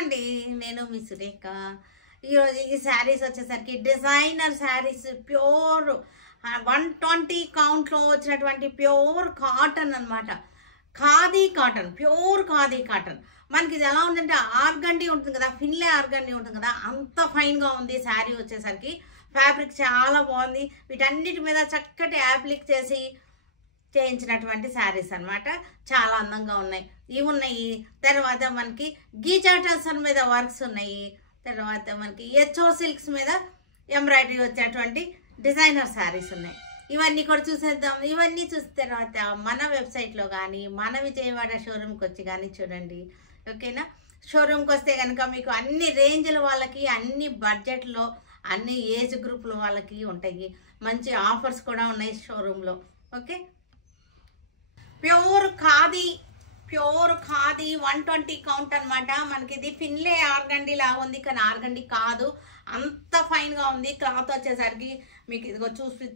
అండి, నేను మీ సురేఖ. ఈరోజు ఈ శారీస్ వచ్చేసరికి డిజైనర్ శారీస్, ప్యూర్ 120 కౌంట్లో వచ్చినటువంటి ప్యూర్ కాటన్ అనమాట. Khadi cotton, pure khadi cotton. మనకి ఇది ఎలా ఉందంటే ఆర్గండి ఉంటుంది కదా, ఫిన్లే ఆర్గండి ఉంటుంది కదా, అంత ఫైన్గా ఉంది శారీ వచ్చేసరికి. ఫ్యాబ్రిక్ చాలా బాగుంది. వీటన్నిటి మీద చక్కటి యాప్లిక్ చేయించినటువంటి శారీస్ అనమాట. చాలా అందంగా ఉన్నాయి. ఇవి ఉన్నాయి. తర్వాత మనకి గీచాటర్సన్ మీద వర్క్స్ ఉన్నాయి. తర్వాత మనకి హెచ్ఓ సిల్క్స్ మీద ఎంబ్రాయిడరీ వచ్చేటువంటి డిజైనర్ శారీస్ ఉన్నాయి. ఇవన్నీ కూడా చూసేద్దాం. ఇవన్నీ చూసిన తర్వాత మన వెబ్సైట్లో కానీ మన విజయవాడ షోరూమ్కి వచ్చి కానీ చూడండి, ఓకేనా? షోరూమ్కి వస్తే కనుక మీకు అన్ని రేంజ్ల వాళ్ళకి, అన్ని బడ్జెట్లో, అన్ని ఏజ్ గ్రూపుల వాళ్ళకి ఉంటాయి. మంచి ఆఫర్స్ కూడా ఉన్నాయి షోరూంలో. ఓకే, ప్యూర్ ఖాదీ 120 కౌంట్ అనమాట. మనకి ఇది ఫిన్లే ఆర్గండి లాగా ఉంది, కానీ ఆర్గండి కాదు, అంత ఫైన్గా ఉంది. క్లాత్ వచ్చేసరికి మీకు ఇదిగో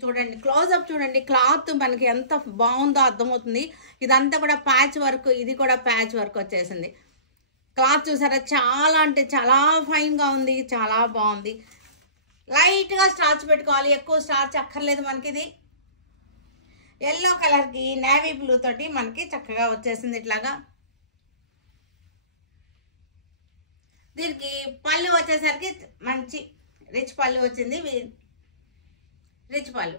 చూడండి, క్లోజప్ చూడండి, క్లాత్ మనకి ఎంత బాగుందో అర్థమవుతుంది. ఇదంతా కూడా ప్యాచ్ వర్క్, ఇది కూడా ప్యాచ్ వర్క్ వచ్చేసింది. క్లాత్ చూసారా, చాలా అంటే చాలా ఫైన్గా ఉంది, చాలా బాగుంది. లైట్గా స్టార్చ్ పెట్టుకోవాలి, ఎక్కువ స్టార్చ్ అక్కర్లేదు. మనకి ఇది ఎల్లో కలర్కి నేవీ బ్లూ తోటి మనకి చక్కగా వచ్చేసింది ఇట్లాగా. దీనికి పళ్ళు వచ్చేసరికి మంచి రిచ్ పళ్ళు వచ్చింది. రిచ్ పళ్ళు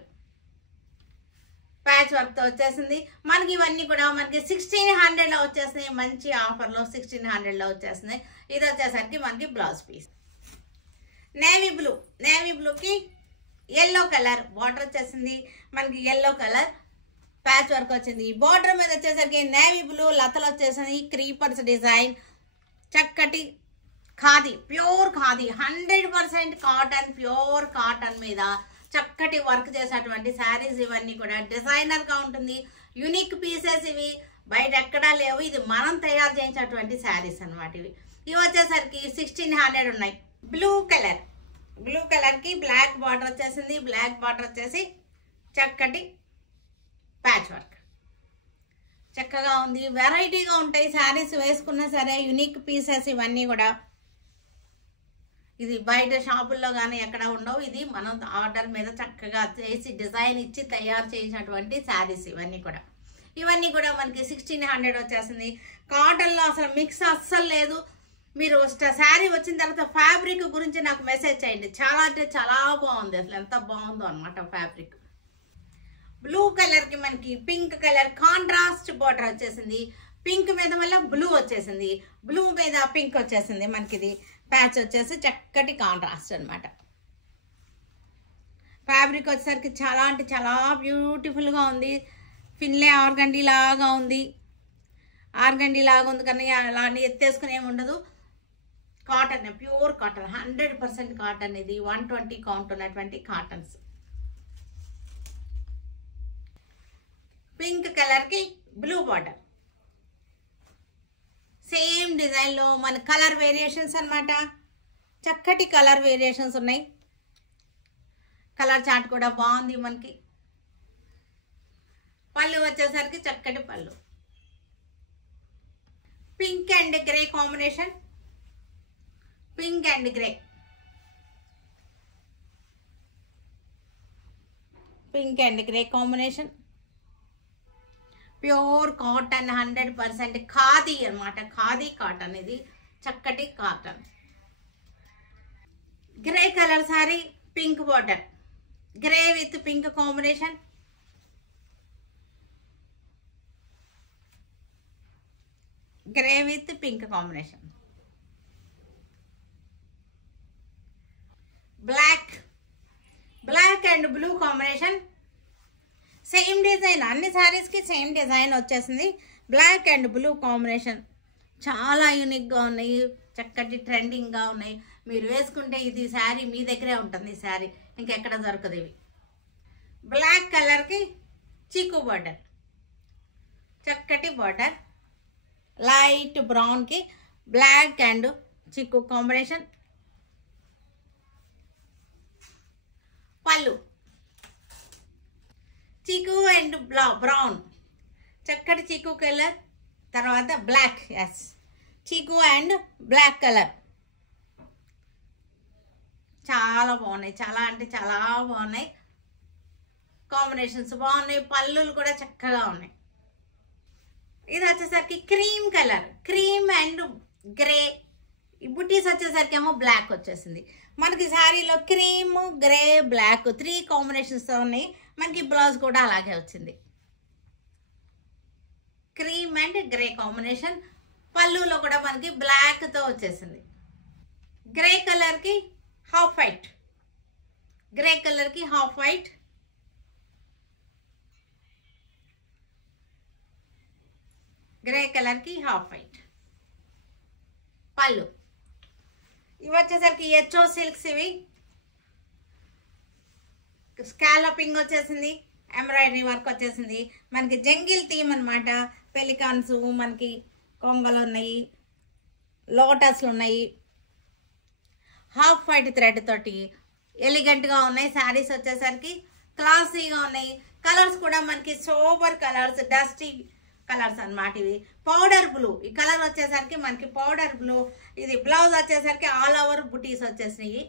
ప్యాచ్ వర్క్తో వచ్చేసింది. మనకి ఇవన్నీ కూడా మనకి 1600లో వచ్చేస్తున్నాయి. మంచి ఆఫర్లో 1600లో వచ్చేస్తున్నాయి. ఇది వచ్చేసరికి మనకి బ్లౌజ్ పీస్. నేవీ బ్లూకి ఎల్లో కలర్ బార్డర్ వచ్చేసింది. మనకి ఎల్లో కలర్ ప్యాచ్ వర్క్ వచ్చింది. బార్డర్ మీద వచ్చేసరికి నేవీ బ్లూ లతలు వచ్చేసింది. క్రీపర్స్ డిజైన్, చక్కటి khadi, pure khadi, 100% cotton, pure cotton మీద చక్కటి వర్క్ చేసేటువంటి శారీస్. ఇవన్నీ కూడా డిజైనర్గా ఉంటుంది. యూనిక్ పీసెస్ ఇవి, బయట ఎక్కడా లేవు. ఇది మనం తయారు చేయించేటువంటి శారీస్ అనమాట. ఇవి వచ్చేసరికి 1600 ఉన్నాయి. బ్లూ కలర్కి బ్లాక్ బార్డర్ వచ్చేసింది. బ్లాక్ బార్డర్ వచ్చేసి చక్కటి ప్యాచ్ వర్క్, చక్కగా ఉంది. వెరైటీగా ఉంటాయి శారీస్, వేసుకున్నా సరే యూనిక్ పీసెస్ ఇవన్నీ కూడా. ఇది బయట షాపుల్లో కానీ ఎక్కడ ఉండవు. ఇది మనం ఆర్డర్ మీద చక్కగా చేసి డిజైన్ ఇచ్చి తయారు చేసినటువంటి శారీస్ ఇవన్నీ కూడా మనకి 1600 వచ్చేసింది. కాటన్లో అసలు మిక్స్ అస్సలు లేదు. మీరు శారీ వచ్చిన తర్వాత ఫ్యాబ్రిక్ గురించి నాకు మెసేజ్ చేయండి. చాలా అంటే చాలా బాగుంది, అసలు ఎంత బాగుందో అనమాట ఫ్యాబ్రిక్. బ్లూ కలర్కి మనకి పింక్ కలర్ కాంట్రాస్ట్ బార్డర్ వచ్చేసింది. పింక్ మీద మళ్ళీ బ్లూ వచ్చేసింది, బ్లూ మీద పింక్ వచ్చేసింది. మనకి ఇది ప్యాచ్ వచ్చేసి చక్కటి కాంట్రాస్ట్ అనమాట. ఫ్యాబ్రిక్ వచ్చేసరికి చాలా అంటే చాలా బ్యూటిఫుల్గా ఉంది. ఫిన్లే ఆర్గండి లాగా ఉంది. కానీ అలా ఎత్తేసుకుని ఏమి ఉండదు. Cotton, pure cotton, 100% cotton. ఇది 120 కౌంట్ ఉన్నటువంటి కాటన్స్. పింక్ కలర్కి బ్లూ బార్డర్, సేమ్ డిజైన్లో మన కలర్ వేరియేషన్స్ అనమాట. చక్కటి కలర్ వేరియేషన్స్ ఉన్నాయి. కలర్ చార్ట్ కూడా బాగుంది మనకి. పళ్ళు వచ్చేసరికి చక్కటి పళ్ళు, pink and grey combination. Pink and grey, pink and grey combination. Pure cotton, 100% khadi అనమాట. ఖాదీ కాటన్, ఇది చక్కటి cotton. Grey colour sorry, pink border, grey with pink combination. Grey with pink combination. Black and blue combination. Same design, అన్ని శారీస్కి same design వచ్చేసింది. Black and blue combination చాలా యూనిక్గా ఉన్నాయి, చక్కటి ట్రెండింగ్గా ఉన్నాయి. మీరు వేసుకుంటే ఇది శారీ మీ దగ్గరే ఉంటుంది. ఈ శారీ ఇంకెక్కడ దొరకదు. ఇవి బ్లాక్ కలర్కి చీకు బార్డర్, చక్కటి బార్డర్. లైట్ బ్రౌన్కి బ్లాక్ అండ్ చీకు కాంబినేషన్. పళ్ళు చీకు అండ్ బ్రౌన్, చక్కటి చీకు కలర్. తర్వాత బ్లాక్, ఎస్ చీకు అండ్ బ్లాక్ కలర్. చాలా బాగున్నాయి, చాలా అంటే చాలా బాగున్నాయి. కాంబినేషన్స్ బాగున్నాయి, పళ్ళులు కూడా చక్కగా ఉన్నాయి. ఇది వచ్చేసరికి cream colour, cream and grey. ఈ బుటీస్ వచ్చేసరికి ఏమో బ్లాక్ వచ్చేసింది. మనకి శారీలో క్రీమ్, గ్రే, బ్లాక్ 3 కాంబినేషన్స్తో ఉన్నాయి. మనకి బ్లౌజ్ కూడా అలాగే వచ్చింది. Cream and grey combination. పళ్ళులో కూడా మనకి బ్లాక్తో వచ్చేసింది. గ్రే కలర్కి హాఫ్ వైట్, గ్రే కలర్కి హాఫ్ వైట్. గ్రే కలర్కి హాఫ్ వైట్ పళ్ళు. ఇవి వచ్చేసరికి హెచ్ఓ సిల్క్స్. ఇవి స్కాలపింగ్ వచ్చేసింది, ఎంబ్రాయిడరీ వర్క్ వచ్చేసింది. మనకి జంగిల్ థీమ్ అనమాట. పెలికాన్స్, మనకి కొంగలు ఉన్నాయి, లోటస్లు ఉన్నాయి. హాఫ్ వైట్ థ్రెడ్ తోటి ఎలిగెంట్గా ఉన్నాయి. శారీస్ వచ్చేసరికి క్లాసీగా ఉన్నాయి. కలర్స్ కూడా మనకి సోబర్ కలర్స్, డస్టీ కలర్స్ అన్నమాట. ఇవి పౌడర్ బ్లూ. ఈ కలర్ వచ్చేసరికి మనకి పౌడర్ బ్లూ. ఇది బ్లౌజ్ వచ్చేసరికి ఆల్ ఓవర్ బుటీస్ వచ్చేసినాయి.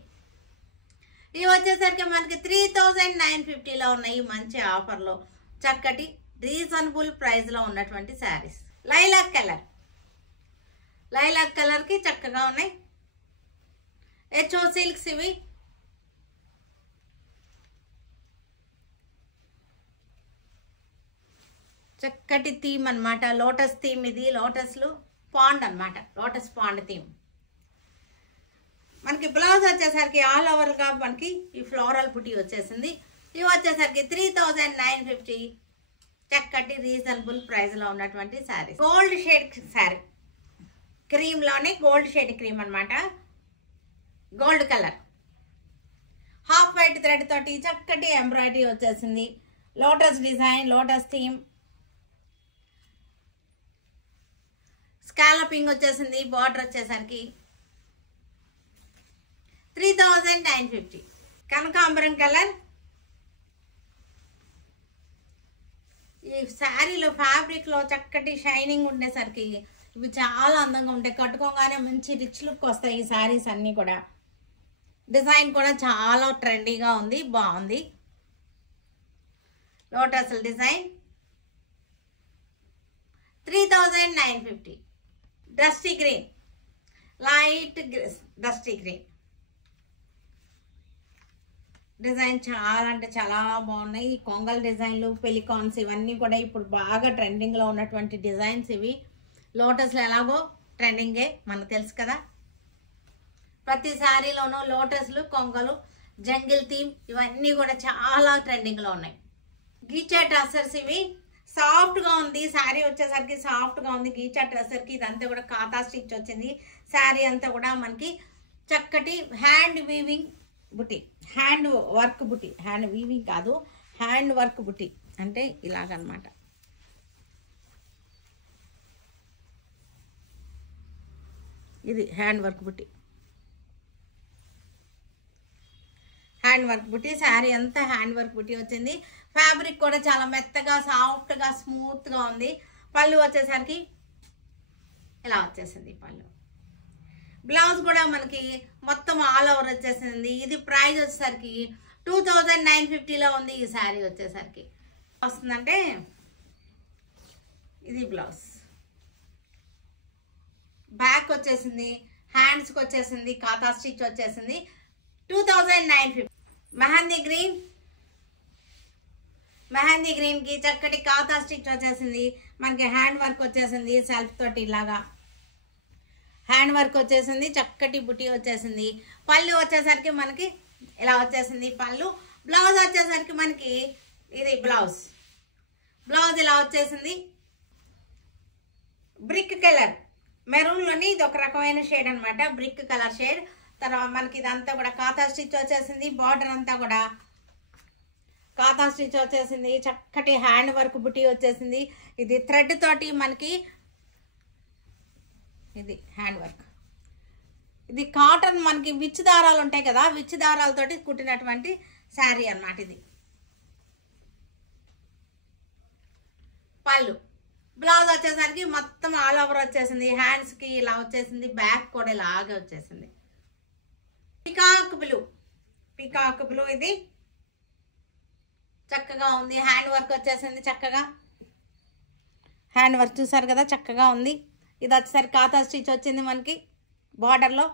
ఇవి వచ్చేసరికి మనకి 3950లో ఉన్నాయి. మంచి ఆఫర్లో చక్కటి రీజనబుల్ ప్రైస్లో ఉన్నటువంటి శారీస్. లైలాక్ కలర్, లైలాక్ కలర్కి చక్కగా ఉన్నాయి. HO silks. ఇవి చక్కటి థీమ్ అనమాట. Lotus theme. ఇది లోటస్లు పాండ్ అనమాట, లోటస్ పాండ్ థీమ్. మనకి బ్లౌజ్ వచ్చేసరికి ఆల్ ఓవర్గా మనకి ఈ ఫ్లోరల్ బుటీ వచ్చేసింది. ఇవి వచ్చేసరికి 3950 చక్కటి రీజనబుల్ ప్రైస్లో ఉన్నటువంటి శారీ. గోల్డ్ షేడ్ శారీ, క్రీమ్లోనే గోల్డ్ షేడ్ క్రీమ్ అనమాట. Gold colour, half white thread తోటి చక్కటి ఎంబ్రాయిడరీ వచ్చేసింది. Lotus design, lotus theme. Scalloping వచ్చేసింది. బార్డర్ వచ్చేసరికి 3950. కనకాంబరం కలర్. ఈ శారీలో ఫ్యాబ్రిక్లో చక్కటి షైనింగ్ ఉండేసరికి ఇవి చాలా అందంగా ఉంటాయి. కట్టుకోగానే మంచి రిచ్ లుక్ వస్తాయి ఈ శారీస్ అన్నీ కూడా. డిజైన్ కూడా చాలా ట్రెండీగా ఉంది, బాగుంది. Lotus design 3950. Dusty green, light dusty green design చాలా అంటే చాలా బాగున్నాయి. ఈ కొంగల్ డిజైన్లు, పెలికాన్స్ ఇవన్నీ కూడా ఇప్పుడు బాగా ట్రెండింగ్లో ఉన్నటువంటి డిజైన్స్. ఇవి లోటస్లు ఎలాగో ట్రెండింగే మనకు తెలుసు కదా. ప్రతి శారీలోనూ లోటస్లు, కొంగలు, జంగిల్ థీమ్ ఇవన్నీ కూడా చాలా ట్రెండింగ్లో ఉన్నాయి. గీచా ట్రస్సర్స్. ఇవి సాఫ్ట్గా ఉంది. శారీ వచ్చేసరికి సాఫ్ట్గా ఉంది. గీచా ట్రస్సర్కి ఇదంతా కూడా కాతా స్టిచ్ వచ్చింది. శారీ అంతా కూడా మనకి చక్కటి హ్యాండ్ వీవింగ్ బుటీ, హ్యాండ్ వర్క్ బుటీ. హ్యాండ్ వీవింగ్ కాదు, హ్యాండ్ వర్క్ బుటీ అంటే ఇలాగనమాట. ఇది హ్యాండ్ వర్క్ బుటీ. హ్యాండ్ వర్క్ బుటీ. శారీ అంతా హ్యాండ్ వర్క్ బుటీ వచ్చింది. ఫ్యాబ్రిక్ కూడా చాలా మెత్తగా, సాఫ్ట్గా, స్మూత్గా ఉంది. పళ్ళు వచ్చేసరికి ఇలా వచ్చేసింది పళ్ళు. బ్లౌజ్ కూడా మనకి మొత్తం ఆల్ ఓవర్ వచ్చేసింది. ఇది ప్రైస్ వచ్చేసరికి 2950లో ఉంది. ఈ శారీ వచ్చేసరికి వస్తుందంటే ఇది బ్లౌజ్. బ్యాక్ వచ్చేసింది, హ్యాండ్స్కి వచ్చేసింది, కాతా స్టిచ్ వచ్చేసింది. 2950. మెహందీ గ్రీన్, మెహందీ గ్రీన్కి చక్కటి కాతా స్టిచ్ వచ్చేసింది. మనకి హ్యాండ్ వర్క్ వచ్చేసింది. సెల్ఫ్ తోటి ఇలాగా హ్యాండ్ వర్క్ వచ్చేసింది. చక్కటి బుటీ వచ్చేసింది. పళ్ళు వచ్చేసరికి మనకి ఇలా వచ్చేసింది పళ్ళు. బ్లౌజ్ వచ్చేసరికి మనకి ఇది బ్లౌజ్. బ్లౌజ్ ఇలా వచ్చేసింది. బ్రిక్ కలర్ మెరూన్లోని ఇది ఒక రకమైన షేడ్ అనమాట. Brick colour shade. తర్వాత మనకి ఇదంతా కూడా కాతా స్టిచ్ వచ్చేసింది. బార్డర్ అంతా కూడా కాతా స్టిచ్ వచ్చేసింది. చక్కటి హ్యాండ్ వర్క్ బుటీ వచ్చేసింది. ఇది థ్రెడ్ తోటి మనకి ఇది హ్యాండ్ వర్క్. ఇది కాటన్ మనకి విచ్ దారాలు ఉంటాయి కదా, విచ్ దారాలతోటి కుట్టినటువంటి శారీ అన్నమాట. ఇది పళ్ళు బ్లౌజ్ వచ్చేసరికి మొత్తం ఆల్ ఓవర్ వచ్చేసింది, హ్యాండ్స్ కి ఇలా వచ్చేసింది, బ్యాక్ కూడా ఇలాగే వచ్చేసింది. పికాక్ బ్లూ ఇది చక్కగా ఉంది. హ్యాండ్ వర్క్ వచ్చేసింది, చక్కగా హ్యాండ్ వర్క్ చూసారు కదా, చక్కగా ఉంది. ఇది వచ్చేసరికి కాతా స్టిచ్ వచ్చింది మనకి బార్డర్లో.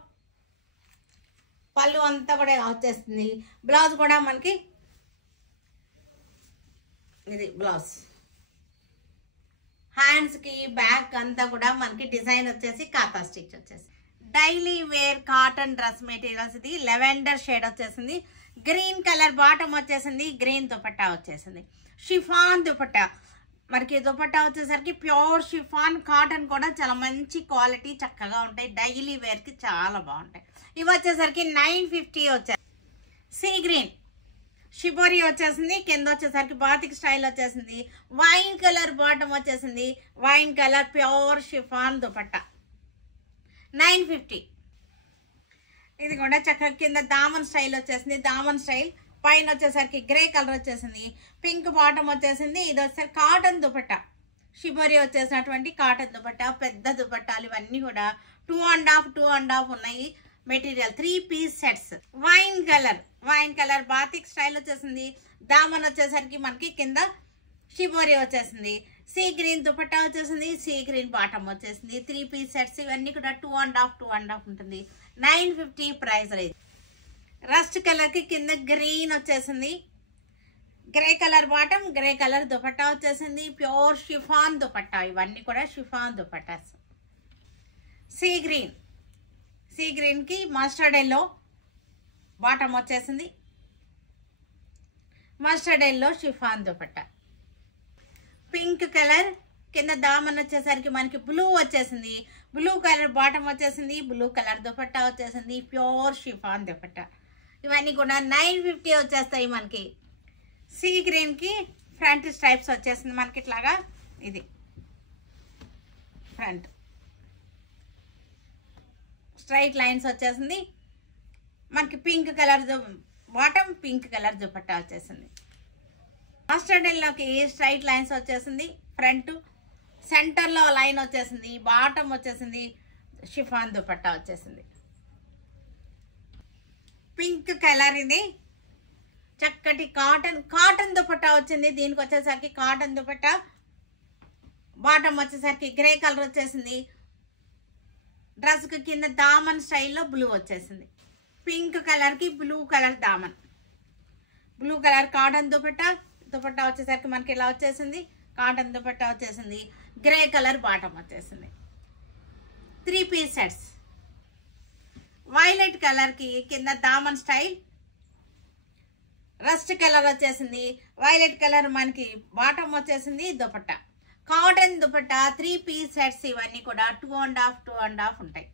పళ్ళు అంతా కూడా ఇలా వచ్చేస్తుంది. బ్లౌజ్ కూడా మనకి ఇది బ్లౌజ్. హ్యాండ్స్కి బ్యాక్ అంతా కూడా మనకి డిజైన్ వచ్చేసి కాతా స్టిచ్ వచ్చేసి. Daily wear cotton dress materials. ఇది లెవెండర్ షేడ్ వచ్చేసింది. గ్రీన్ కలర్ బాటమ్ వచ్చేసింది, గ్రీన్ దుపట్టా వచ్చేసింది. షిఫాన్ దుపట్టా మనకి దుపట్టా వచ్చేసరికి ప్యూర్ షిఫాన్ కాటన్ కూడా చాలా మంచి క్వాలిటీ, చక్కగా ఉంటాయి. డైలీ వేర్కి చాలా బాగుంటాయి. ఇవి వచ్చేసరికి 950 వచ్చాయి. సీ గ్రీన్ షిబోరి వచ్చేసింది. కింద వచ్చేసరికి బాతిక్ స్టైల్ వచ్చేసింది. వైన్ కలర్ బాటమ్ వచ్చేసింది. Wine colour pure chiffon dupatta 950. ఇది కూడా చక్కగా కింద దామన్ స్టైల్ వచ్చేసింది. దామన్ స్టైల్ పైన వచ్చేసరికి గ్రే కలర్ వచ్చేసింది. పింక్ బాటమ్ వచ్చేసింది. ఇది వచ్చేసరికి కాటన్ దుపట్టా, షిబోరి వచ్చేసినటువంటి కాటన్ దుపట్టా. పెద్ద దుపట్టాలు ఇవన్నీ కూడా 2.5 ఉన్నాయి. Material 3 piece sets. Wine colour batik style వచ్చేసింది. దామన్ వచ్చేసరికి మనకి కింద షిబోరి వచ్చేసింది. సీ గ్రీన్ దుపట్టా వచ్చేసింది. సీ గ్రీన్ బాటమ్ వచ్చేసింది. 3 పీస్ సెట్స్. ఇవన్నీ కూడా 2.5 ఉంటుంది. 950 ప్రైస్ రేంజ్. రస్ట్ కలర్ కి కింద గ్రీన్ వచ్చేసింది. Grey colour bottom, grey colour dupatta వచ్చేసింది. Pure chiffon dupatta. ఇవన్నీ కూడా షిఫాన్ దుపట్టాస్. సీ గ్రీన్ కి మస్టర్డ్ ఎల్లో బాటమ్ వచ్చేసింది. Mustard yellow chiffon dupatta. Pink colour కింద దామన్ వచ్చేసరికి మనకి బ్లూ వచ్చేసింది. బ్లూ కలర్ బాటమ్ వచ్చేసింది. బ్లూ కలర్ దుపట్టా వచ్చేసింది. Pure chiffon dupatta. ఇవన్నీ కూడా 950 వచ్చేస్తాయి మనకి. సీ గ్రీన్ కి ఫ్రంట్ స్ట్రైప్స్ వచ్చేసింది మనకి ఇట్లాగా. ఇది ఫ్రంట్ స్ట్రైట్ లైన్స్ వచ్చేసింది మనకి. Pink colour bottom, pink colour dupatta వచ్చేసింది. మస్టర్డ్ ఎల్లోకి స్ట్రైట్ లైన్స్ వచ్చేసింది. ఫ్రంట్ సెంటర్లో లైన్ వచ్చేసింది. బాటమ్ వచ్చేసింది. షిఫాన్ దుపట్టా వచ్చేసింది. పింక్ కలర్ ఇది చక్కటి కాటన్ దుపట్టా వచ్చింది. దీనికి వచ్చేసరికి కాటన్ దుపట్టా. బాటమ్ వచ్చేసరికి గ్రే కలర్ వచ్చేసింది. డ్రెస్కి కింద దామన్ స్టైల్లో బ్లూ వచ్చేసింది. పింక్ కలర్కి బ్లూ కలర్ దామన్. బ్లూ కలర్ కాటన్ దుపట్టా వచ్చేసరికి మనకి ఇలా వచ్చేసింది. కాటన్ దుపట్టా వచ్చేసింది. గ్రే కలర్ బాటమ్ వచ్చేసింది. 3 పీస్ సెట్స్. వైలెట్ కలర్కి కింద దామన్ స్టైల్. రస్ట్ కలర్ వచ్చేసింది. వైలెట్ కలర్ మనకి బాటమ్ వచ్చేసింది. Dupatta cotton dupatta 3 piece sets. ఇవన్నీ కూడా 2.5 ఉంటాయి.